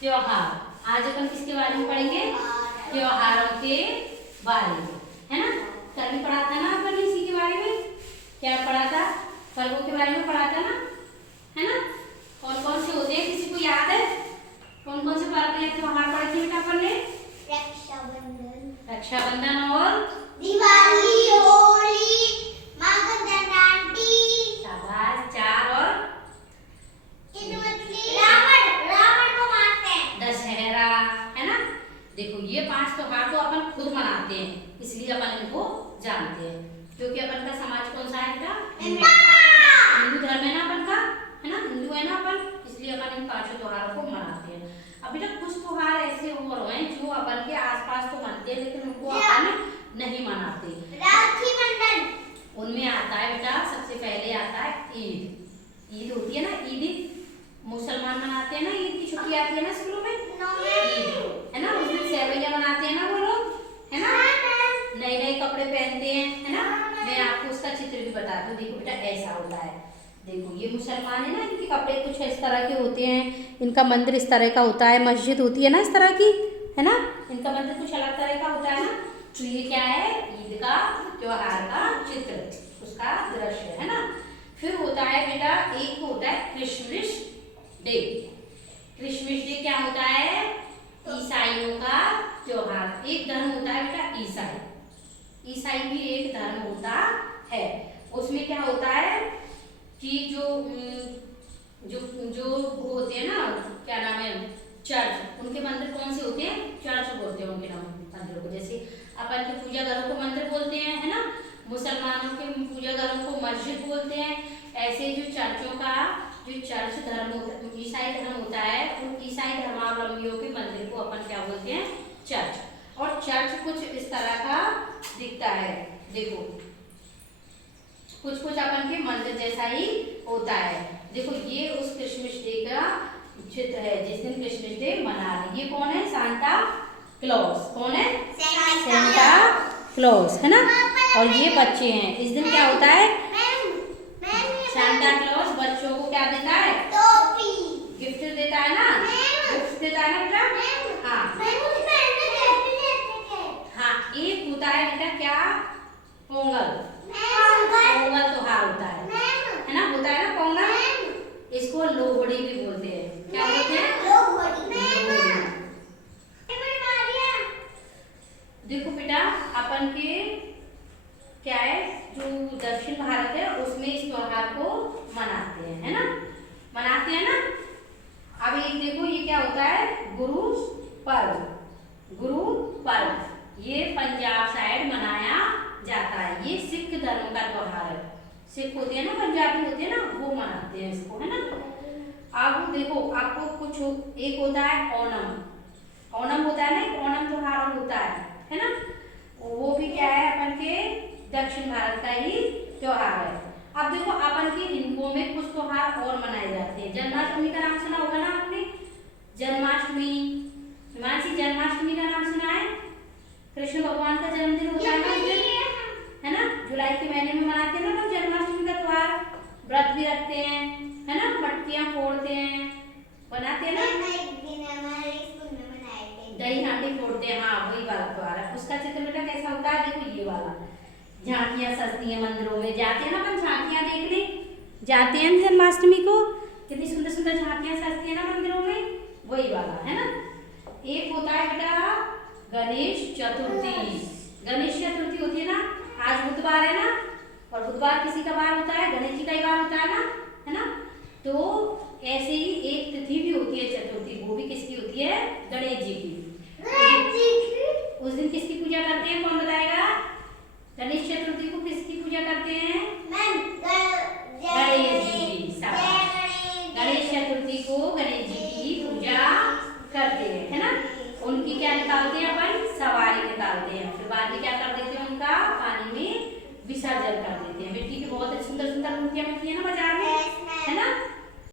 त्योहार। आज अपन किसके बारे में पढ़ेंगे? त्योहारों के बारे में, है ना। कल भी पढ़ा था ना अपन इसी के बारे में। क्या पढ़ा था? पर्वों के बारे में पढ़ा था ना, है ना। कौन कौन से होते हैं, किसी को याद है? कौन कौन से पर्व या त्योहार पढ़े थे बेटा अपन ने? रक्षाबंधन और दिवाली, होली, मकर संक्रांति, शाबाश, चार और रावण को मारते हैं, दशहरा, है ना। देखो ये 5 त्योहार तो अपन खुद मनाते हैं, इसलिए अपन इनको जानते हैं, क्योंकि अपन का समाज कौन सा है बेटा? हिंदू धर्म है ना अपन का, है ना, हिंदू है ना अपन, इसलिए अपन इन 5 त्योहारों को मनाते हैं। अब बेटा कुछ त्योहार ऐसे और हैं जो अपन के आसपास तो मनते हैं, लेकिन उनको अपन नहीं मनाते। राखी बंधन, उनमें आता है बेटा, सबसे पहले आता है ईद। ईद होती है ना, ईद मुसलमान मनाते हैं ना, ईद की छुट्टी आती है ना स्कूलों में, ईद, है ना। उस दिन सेवैया बनाते हैं ना वो लोग, है ना, नए नए कपड़े पहनते हैं, है ना। मैं आपको उसका चित्र भी बताती हूँ। देखो बेटा ऐसा होता है, देखो ये मुसलमान है ना, इनके कपड़े कुछ इस तरह के होते हैं, इनका मंदिर इस तरह का होता है, मस्जिद होती है ना इस तरह की, है ना, इनका मंदिर कुछ अलग तरह का होता है ना। तो ये क्या है? ईद का त्योहार का चित्र, उसका दृश्य, है ना। फिर होता है बेटा, एक होता है क्रिसमस डे। क्रिसमस डे क्या होता है? ईसाइयों का त्योहार। एक धर्म होता है बेटा ईसाई, ईसाई भी एक धर्म होता है। उसमें क्या होता है कि जो जो जो वो होते हैं ना, क्या नाम है, चर्च, उनके मंदिर कौन से होते हैं? चर्च बोलते हैं उनके नाम मंदिरों को। जैसे अपन के पूजा घरों को मंदिर बोलते हैं, है ना, मुसलमानों के पूजा घरों को मस्जिद बोलते हैं। ऐसे जो चर्चों का जो चर्च धर्म होता है, ईसाई धर्म होता है, उन ईसाई धर्मावलंबियों के मंदिर को अपन क्या बोलते हैं? चर्च। और चर्च कुछ इस तरह का दिखता है, देखो कुछ कुछ अपन के मंदिर जैसा ही होता है। देखो ये उस क्रिसमस डे का चित्र है जिस दिन क्रिसमस डे मना रहे। ये कौन है? Santa Claus. कौन है? सांता क्लॉज, है ना। और ये बच्चे हैं। इस दिन क्या होता है? सांता क्लॉज बच्चों को क्या देता है? टोपी, गिफ्ट देता है ना, गिफ्ट देता है ना बेटा। हाँ हाँ, एक होता है बेटा क्या? पोंगल, पोंगल त्योहार होता है ना, होता है ना पोंगल। इसको लोहड़ी भी बोलते हैं। क्या बोलते हैं? लोहड़ी। देखो बेटा अपन के क्या है, जो दक्षिण भारत है उसमें इस त्योहार को मनाते हैं, है ना, मनाते हैं ना। अब एक देखो ये क्या होता है? गुरु पर्व। गुरु पर्व ये पंजाब साइड मनाया जाता है। ये सिख धर्म का त्योहार है। सिख होते हैं ना, पंजाबी होते हैं ना, वो मनाते हैं इसको, है ना। अब देखो आपको कुछ एक होता है ओणम। ओणम होता है ना, एक ओणम त्योहार होता है ना। वो भी क्या है? अपन के दक्षिण भारत का ही त्योहार है। अब देखो अपन के हिंदुओं में कुछ त्योहार और मनाए जाते हैं। जन्माष्टमी का नाम सुना होगा ना आपने? जन्माष्टमी, हिमांशी जन्माष्टमी का नाम सुना है? कृष्ण भगवान का जन्मदिन होता है ना उस दिन, है ना, जुलाई के महीने में मनाते हैं ना लोग जन्माष्टमी का त्योहार। व्रत भी रखते हैं, है ना, मटकियां फोड़ते हैं, बनाते हैं ना, दही हांडी फोड़ते हैं। हाँ वही वाला त्योहार है। उसका चित्र बेटा कैसा होता है? देखो ये वाला, झांकियां सजती हैं मंदिरों में, जाते हैं ना अपन झांकियां देखने, जाते हैं जन्माष्टमी को, कितनी सुंदर सुंदर झांकियां सजती है ना मंदिरों में, वही वाला, है ना। एक होता है बेटा गणेश चतुर्थी। गणेश चतुर्थी होती है ना, आज बुधवार है ना, और बुधवार किसी का वार होता है? गणेश जी का ही वार होता है ना, है ना। तो ऐसे ही एक तिथि भी होती है चतुर्थी, वो भी किसकी होती है? गणेश जी की। उस दिन किसकी पूजा करते हैं? कौन बताएगा? गणेश चतुर्थी